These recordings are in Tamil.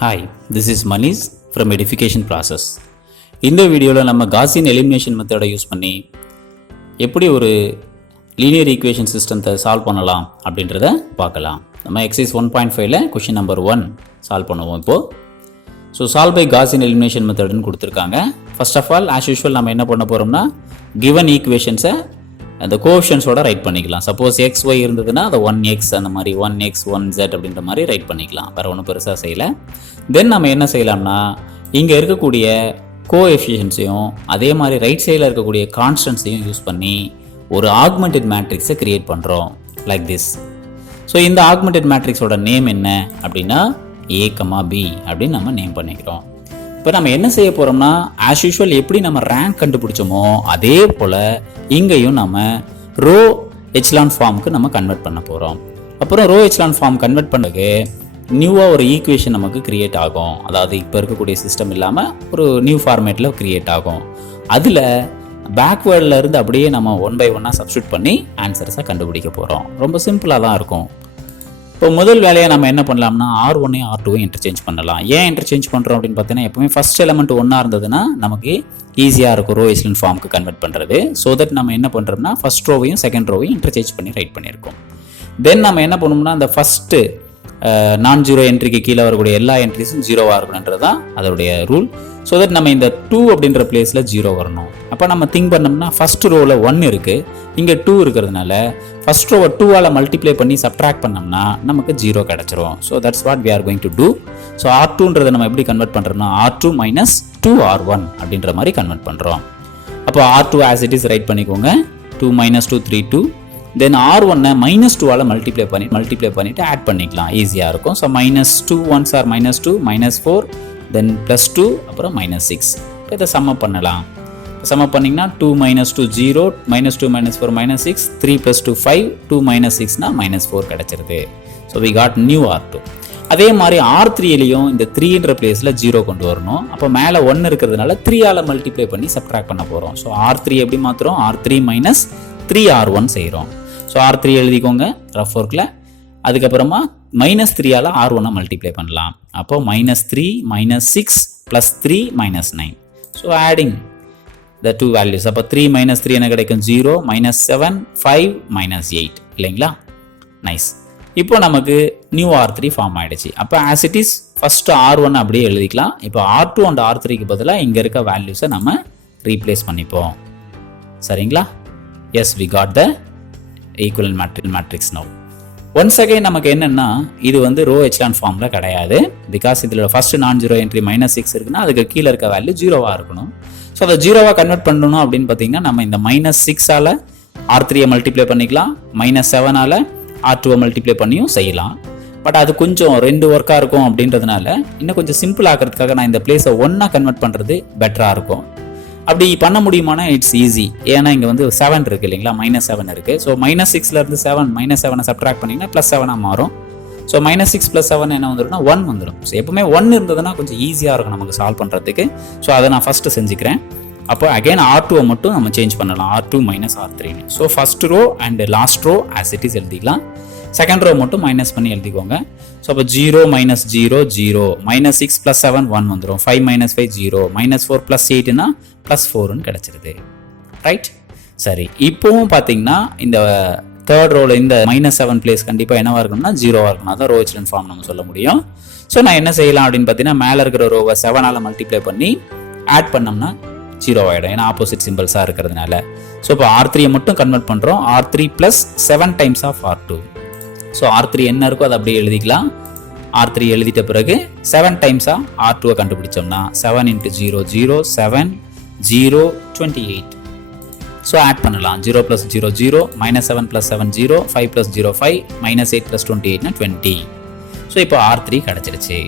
Hi, this is Manish from Edification Process. இந்த வீடியோவில் நம்ம Gaussian Elimination Method யூஸ் பண்ணி எப்படி ஒரு லீனியர் ஈக்குவேஷன் சிஸ்டத்தை சால்வ் பண்ணலாம் அப்படின்றத பார்க்கலாம். நம்ம எக்ஸசைஸ் 1.5ல கொஷின் நம்பர் 1 சால்வ் பண்ணுவோம் இப்போது. So solve by Gaussian Elimination Methodன்னு கொடுத்துருக்காங்க. First of all as usual நம்ம என்ன பண்ண போகிறோம்னா கிவன் ஈக்குவேஷன்ஸை அந்த கோஎஃபிஷியன்ஸோட ரைட் பண்ணிக்கலாம். சப்போஸ் எக்ஸ் ஒய் இருந்ததுன்னா அதை 1x அந்த மாதிரி 1x 1z அப்படின்ற மாதிரி ரைட் பண்ணிக்கலாம். வேறு ஒன்றும் பெருசாக செய்யலை. தென் நம்ம என்ன செய்யலாம்னா இங்கே இருக்கக்கூடிய கோஎஃபிஷியன்ஸையும் அதே மாதிரி ரைட் சைடில் இருக்கக்கூடிய கான்ஸ்டன்ட்ஸையும் யூஸ் பண்ணி ஒரு ஆக்மெண்டட் மேட்ரிக்ஸை கிரியேட் பண்ணுறோம் லைக் திஸ். ஸோ இந்த ஆக்மெண்டட் மேட்ரிக்ஸோட நேம் என்ன அப்படின்னா A, B அப்படின்னு நம்ம நேம் பண்ணிக்கிறோம். இப்போ நம்ம என்ன செய்ய போகிறோம்னா ஆஸ் யூஷுவல் எப்படி நம்ம ரேங்க் கண்டுபிடிச்சோமோ அதே போல் இங்கேயும் நம்ம ரோ எச்லான் ஃபார்முக்கு நம்ம கன்வெர்ட் பண்ண போகிறோம். அப்புறம் ரோ எச்லான் ஃபார்ம் கன்வெர்ட் பண்ணதுக்கு நியூவாக ஒரு ஈக்குவேஷன் நமக்கு கிரியேட் ஆகும். அதாவது இப்போ இருக்கக்கூடிய சிஸ்டம் இல்லாமல் ஒரு நியூ ஃபார்மேட்டில் கிரியேட் ஆகும். அதில் பேக்வேர்டில் இருந்து அப்படியே நம்ம 1 by 1 சப்ஸ்டியூட் பண்ணி ஆன்சர்ஸை கண்டுபிடிக்க போகிறோம். ரொம்ப சிம்பிளாக தான் இருக்கும். இப்போ முதல் வேலையை நம்ம என்ன பண்ணலாம்னா R1ஐயும் R2ஐயும் இன்டர்சேஞ்ச் பண்ணலாம். ஏன் இன்டர்சேஞ்ச் பண்ணுறோம் அப்படின்னு பார்த்தீங்கன்னா எப்பவுமே ஃபஸ்ட் எலமெண்ட் ஒன்றா இருந்ததுன்னா நமக்கு ஈஸியாக இருக்கும் ரோ எச்லான் ஃபார்முக்கு கன்வெர்ட் பண்ணுறது. ஸோ தட் நம்ம என்ன பண்ணுறோம்னா ஃபஸ்ட் ரோவையும் செகண்ட் ரோவையும் இன்டர்சேஞ்ச் பண்ணி ரைட் பண்ணியிருக்கோம். தென் நம்ம என்ன பண்ணோம்னா அந்த ஃபஸ்ட்டு நான் ஜீரோ என்ட்ரிக்கு கீழே வரக்கூடிய எல்லா என்ட்ரிஸும் ஜீரோவாக இருக்கணுன்றது தான் அதோடைய ரூல். ஸோ தட் நம்ம இந்த 2 அப்படின்ற பிளேஸில் 0 வரணும். அப்போ நம்ம திங்க் பண்ணோம்னா ஃபஸ்ட் ரோவில் 1 இருக்குது, இங்கே 2 இருக்கிறதுனால ஃபஸ்ட் ரோவை 2ஆல் மல்டிப்ளை பண்ணி சப்ட்ராக்ட் பண்ணோம்னா நமக்கு 0 கிடச்சிரும். So that's what we are going to do. So R2ன்றதை நம்ம எப்படி கன்வெர்ட் பண்ணுறோம்னா R2 minus 2R1 அப்படின்ற மாதிரி கன்வெர்ட் பண்ணுறோம். அப்போ R2 as it is right பண்ணிக்கோங்க. 2 minus 2 3 2. தென் R1-ஐ -2ஆல் மல்டிப்ளை பண்ணிவிட்டு ஆட் பண்ணிக்கலாம், ஈஸியாக இருக்கும். ஸோ -2 1s are -2 -4 தென் +2 அப்புறம் -6. இப்போ இதை சம்மப் பண்ணலாம். சம்மப் பண்ணிங்கன்னா 2 - 2 0 -2 -4 -6 3 + 2 5 2 - 6னா -4 கிடச்சிருது. So we got new R2. அதே மாதிரி R3லையும் இந்த 3ன்ற பிளேஸில் 0 கொண்டு வரணும். அப்போ மேலே 1 இருக்கிறதுனால 3ஆல் மல்டிப்ளை பண்ணி சப்ட்ராக்ட் பண்ண போகிறோம். ஸோ R3 எப்படி மாற்றுறோம்? R3 minus 3R1 செய்கிறோம். ஸோ R3 எழுதிக்கோங்க ரஃப் ஒர்க்கில். அதுக்கப்புறமா -3ஆல் R1-ஐ மல்டிப்ளை பண்ணலாம். அப்போ -3 -6 +3 -9. So adding the 2 values. அப்போ 3 - 3 என்ன கிடைக்கும்? 0 -7 5 -8 இல்லைங்களா? நைஸ். இப்போ நமக்கு நியூ R3 ஃபார்ம் ஆகிடுச்சு. அப்போ as it is first R1 அப்படியே எழுதிக்கலாம். இப்போ R2 அண்ட் R3க்கு பதிலாக இங்கே இருக்க வேல்யூஸை நம்ம ரீப்ளேஸ் பண்ணிப்போம். சரிங்களா? Yes, we got the equivalent matrix now. Once again நமக்கு என்னென்னா இது வந்து ரோ எச்லான் ஃபார்மில் கிடையாது. பிகாஸ் இதில் ஃபஸ்ட்டு நான் ஜீரோ என்ட்ரி -6 இருக்குன்னா அதுக்கு கீழே இருக்க வேல்யூ 0வாக இருக்கணும். ஸோ அதை 0வாக கன்வெர்ட் பண்ணணும் அப்படின்னு பார்த்தீங்கன்னா நம்ம இந்த -6ஆல் R3-ஐ மல்டிப்ளை பண்ணிக்கலாம், -7ஆல் R2-ஐ மல்டிப்ளை பண்ணியும் செய்யலாம். பட் அது கொஞ்சம் 2 ஒர்க்காக இருக்கும் அப்படின்றதுனால இன்னும் கொஞ்சம் சிம்பிள் ஆகிறதுக்காக நான் இந்த பிளேஸை 1ஆக கன்வெர்ட் பண்ணுறது பெட்டராக இருக்கும். அப்படி பண்ண முடியுமானா இட்ஸ் ஈஸி. ஏன்னா இங்கே வந்து 7 இருக்குது இல்லைங்களா? -7 இருக்குது. ஸோ -6லேருந்து 7 -7-ஐ சப்ட்ராக்ட் பண்ணிங்கன்னா +7ஆக மாறும். ஸோ -6 + 7 என்ன வந்துடும்னா 1 வந்துடும். ஸோ எப்பவுமே 1 இருந்ததுன்னா கொஞ்சம் ஈஸியாக இருக்கும் நமக்கு சால்வ் பண்ணுறதுக்கு. ஸோ அதை நான் ஃபஸ்ட்டு செஞ்சுக்கிறேன். அப்போ அகைன் R2-ஐ மட்டும் நம்ம சேஞ்ச் பண்ணலாம். R2 - R3. So first row and last row as it is எழுதிக்கலாம். செகண்ட் ரோ மட்டும் மைனஸ் பண்ணி எழுதிக்கோங்க. ஸோ அப்போ 0 - 0 0 -6 + 7 1 வந்துடும். 5 - 5 0 -4 + 8னா +4ன்னு கிடச்சிருது. ரைட். சரி, இப்போவும் பார்த்தீங்கன்னா இந்த தேர்ட் ரோவில் இந்த -7 பிளேஸ் கண்டிப்பாக என்னவாக இருக்கணும்னா 0வாக இருக்கணும். அதான் ரோ எச்லான் ஃபார்ம் நம்ம சொல்ல முடியும். ஸோ நான் என்ன செய்யலாம் அப்படின்னு பார்த்தீங்கன்னா மேலே இருக்கிற ரோவை 7ஆல் மல்டிப்ளை பண்ணி ஆட் பண்ணோம்னா 0 ஆகிடும். ஏன்னா ஆப்போசிட் சிம்பிள்ஸாக இருக்கிறதுனால. ஸோ இப்போ R3-ஐ மட்டும் கன்வெர்ட் பண்ணுறோம். R3 + 7 times of R2. So R3 என்ன இருக்கோ அதை அப்படியே எழுதிக்கலாம். R3 எழுதிட்ட பிறகு 7 times R2-ஐ கண்டுபிடிச்சோம்னா 7 × 0 0 7 0 28. ஸோ ஆட் பண்ணலாம். 0 + 0 0 -7 + 7 0 5 + 0 5 -8 + 28னா 20. ஸோ இப்போ R3 கிடச்சிருச்சு.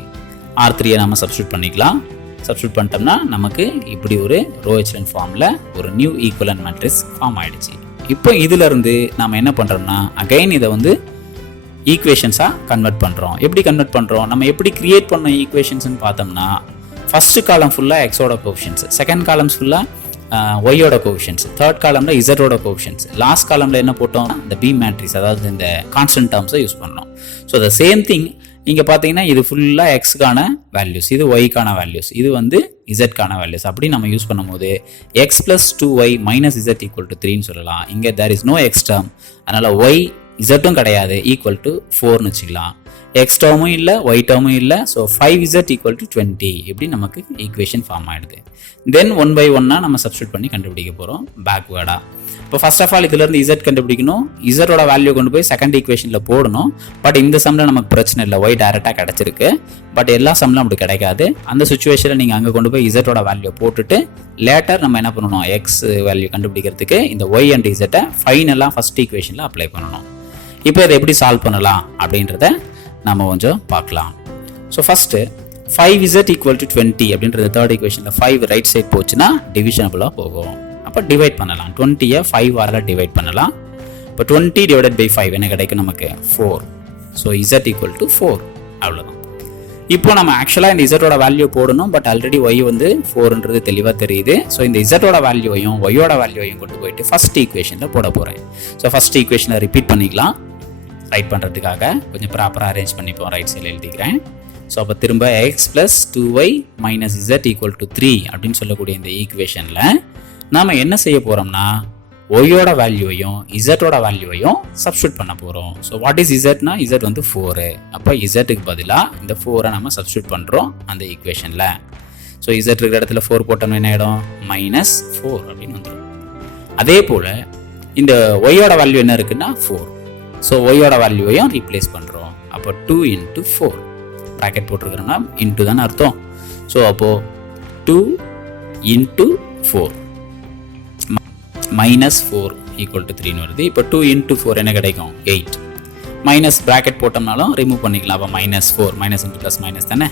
R3-ஐ நம்ம சப்ஸ்டியூட் பண்ணிக்கலாம். சப்ஸ்டியூட் பண்ணிட்டோம்னா நமக்கு இப்படி ஒரு ரோ எச்லான் ஃபார்மில் ஒரு நியூ ஈக்குவலன்ட் மேட்ரிக்ஸ் ஃபார்ம் ஆகிடுச்சு. இப்போ இதிலிருந்து நம்ம என்ன பண்ணுறோம்னா அகைன் இதை வந்து ஈக்குவேஷன்ஸாக கன்வெர்ட் பண்ணுறோம். எப்படி கன்வெர்ட் பண்ணுறோம்? நம்ம எப்படி கிரியேட் பண்ண ஈக்குவேஷன்ஸ்னு பார்த்தோம்னா ஃபஸ்ட்டு காலம் ஃபுல்லாக எக்ஸோட கோஎஃபிஷியன்ட்ஸ், செகண்ட் காலம்ஸ் ஃபுல்லாக ஒய்யோட கோஎஃபிஷியன்ட்ஸ், தேர்ட் காலமில் இசட்டோட கோஎஃபிஷியன்ட்ஸ், லாஸ்ட் காலமில் என்ன போட்டோம்? இந்த பி மேட்ரிக்ஸ், அதாவது இந்த கான்ஸ்டன்ட் டேர்ம்ஸை யூஸ் பண்ணோம். ஸோ த சேம் திங் இங்கே பார்த்தீங்கன்னா இது ஃபுல்லாக எக்ஸுக்கான வேல்யூஸ், இது ஒய்க்கான வேல்யூஸ், இது வந்து இசட்கான வேல்யூஸ். அப்படி நம்ம யூஸ் பண்ணும்போது x plus 2y minus z equal to 3ன்னு சொல்லலாம். இங்கே there is no x term, அதனால் ஒய் இசட்டும் கிடையாது, ஈக்குவல் டு 4ன்னு வச்சுக்கலாம். எக்ஸ் டேர்மும் இல்லை, ஒய் டேர்மும் இல்லை. ஸோ 5z ஈக்குவல் டு 20 இப்படி நமக்கு ஈக்குவேஷன் ஃபார்ம் ஆகிடுது. தென் 1 by 1 நம்ம சப்ஸ்டியூட் பண்ணி கண்டுபிடிக்க போகிறோம் பேக்வேர்டாக. இப்போ ஃபர்ஸ்ட் ஆஃப் ஆல் இதுலேருந்து இசட் கண்டுபிடிக்கணும், இசட்டோட வேல்யூ கொண்டு போய் செகண்ட் ஈக்குவேஷனில் போடணும். பட் இந்த சம்மில் நமக்கு பிரச்சனை இல்லை, ஒய் டேரெக்டாக கிடச்சிருக்கு. பட் எல்லா சம்மிலும் அப்படி கிடைக்காது. அந்த சுச்சுவேஷனில் நீங்கள் அங்கே கொண்டு போய் இசட்டோட வேல்யூ போட்டுட்டு லேட்டர் நம்ம என்ன பண்ணணும், எக்ஸ் வேல்யூ கண்டுபிடிக்கிறதுக்கு இந்த ஒய் அண்ட் இசட்டை ஃபைனலாக ஃபர்ஸ்ட் ஈக்குவேஷனில் அப்ளை பண்ணணும். இப்போ இதை எப்படி சால்வ் பண்ணலாம் அப்படின்றத நம்ம கொஞ்சம் பார்க்கலாம். So first 5z equal to 20 அப்படின்றது தேர்ட் ஈக்குவேஷனில் 5 ரைட் சைட் போச்சுன்னா டிவிஷனபிளாக போகும். அப்போ டிவைட் பண்ணலாம், 20யை 5 வாரால் டிவைட் பண்ணலாம். இப்போ 20 டிவைடட் பை 5 என்ன கிடைக்கும் நமக்கு 4. ஸோ z ஈக்குவல் டு 4 அவ்வளோதான். இப்போ நம்ம ஆக்சுவலாக இந்த இசட்டோட வேல்யூ போடணும், பட் ஆல்ரெடி ஒய் வந்து 4ன்றது தெளிவாக தெரியுது. ஸோ இந்த இசட்டோட வேல்யூவையும் ஒய்யோட வேல்யூவையும் கொண்டு போயிட்டு ஃபர்ஸ்ட் ஈக்குவேஷனில் போட போகிறேன். ஸோ ஃபர்ஸ்ட் ஈக்குவேஷனை ரிப்பீட் பண்ணிக்கலாம். ரைட் பண்ணுறதுக்காக கொஞ்சம் ப்ராப்பராக அரேஞ்ச் பண்ணிப்போம். ரைட் சைடில் எழுதிக்கிறேன். ஸோ அப்போ திரும்ப X plus 2y minus z equal to 3 அப்படின்னு சொல்லக்கூடிய இந்த ஈக்குவேஷனில் நாம் என்ன செய்ய போகிறோம்னா ஒய்யோட வேல்யூவையும் இசட்டோட வேல்யூவையும் சப்ஸ்டியூட் பண்ண போகிறோம். ஸோ வாட் இஸ் இசட்னா இசட் வந்து 4. அப்போ இசட்டுக்கு பதிலாக இந்த 4 நம்ம சப்ஸ்டியூட் பண்ணுறோம் அந்த ஈக்குவேஷனில். ஸோ இசட் இருக்கிற இடத்துல 4 போட்டோம்னா என்ன ஆகிடும், -4 அப்படின்னு வந்துடும். அதே போல் இந்த ஒய்யோட வேல்யூ என்ன இருக்குன்னா 4. ஸோ ஒய்யோட வேல்யூவையும் ரீப்ளேஸ் பண்ணுறோம். அப்போ 2 into 4 ப்ராக்கெட் போட்டிருக்கிறோம்னா இன்ட்டு தானே அர்த்தம். ஸோ அப்போது 2 into 4 -4 ஈக்குவல் டு 3ன்னு வருது. இப்போ 2 into 4 என்ன கிடைக்கும் 8. மைனஸ் ப்ராக்கெட் போட்டோம்னாலும் ரிமூவ் பண்ணிக்கலாம். அப்போ -4 மைனஸ் இன்ட்டு ப்ளஸ் மைனஸ் தானே.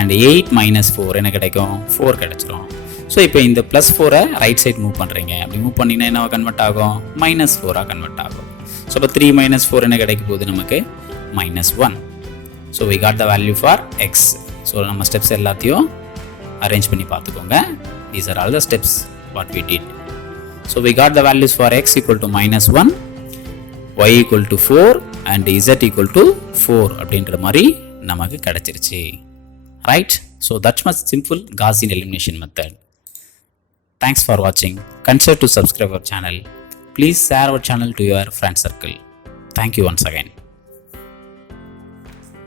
அண்ட் 8 - 4 என்ன கிடைக்கும் 4 கிடைச்சிரும். ஸோ இப்போ இந்த +4 ரைட் சைட் மூவ் பண்ணுறீங்க. அப்படி மூவ் பண்ணிங்கன்னா என்ன கன்வெர்ட் ஆகும், -4 கன்வெர்ட் ஆகும். ஸோ இப்போ 3 - 4 என்ன கிடைக்க போகுது நமக்கு -1. So we got the value for x. So நம்ம ஸ்டெப்ஸ் எல்லாத்தையும் அரேஞ்ச் பண்ணி பார்த்துக்கோங்க. These are all the steps what we did. So we got the values for x equal to -1, y equal to 4 and z equal to 4 அப்படின்ற மாதிரி நமக்கு கிடைச்சிருச்சு. Right? So that's much simple Gaussian elimination method. Thanks for watching. Consider to subscribe our channel. Please share our channel to your friend circle. Thank you once again.